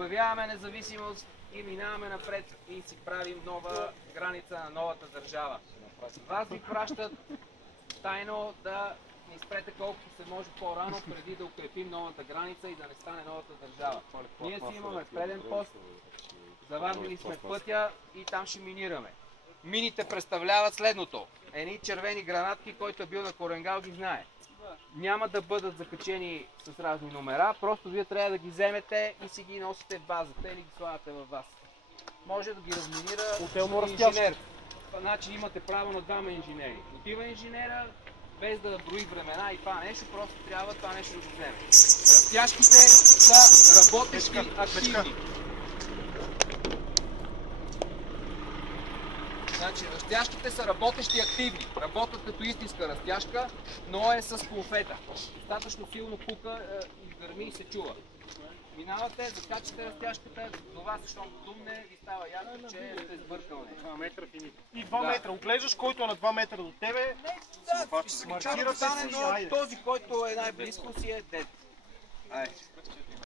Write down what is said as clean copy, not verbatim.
обявяваме независимост и минаваме напред и си правим нова граница на новата държава. Вас ви пращат тайно да ни спрете колкото се може по-рано, преди да укрепим новата граница и да не стане новата държава. Ние си имаме преден пост, заварили сме пътя и там ще минираме. Мините представляват следното. Едни червени гранатки, който е бил на Коренгал, ги знае. Няма да бъдат закачени с разни номера, просто вие трябва да ги вземете и си ги носите в базата или ги слагате във вас. Може да ги разминира инженер. Значи имате право на двама инженери. Отива инженера, без да брои времена и това нещо, просто трябва това нещо да го вземе. Разтяжките са работещи активни. Значи, разтяжките са работещи активни. Работят като истинска разтяжка, но е с конфета. Достатъчно силно пука и гърми и се чува. Минавате, закачате разтяжката до вас, защото думне ви става ясно, че сте сбъркал. 2 метра фини. И 2 метра. Оглеждаш, който е на 2 метра до тебе. Маркира стане, но този, който е най-близко си е дед.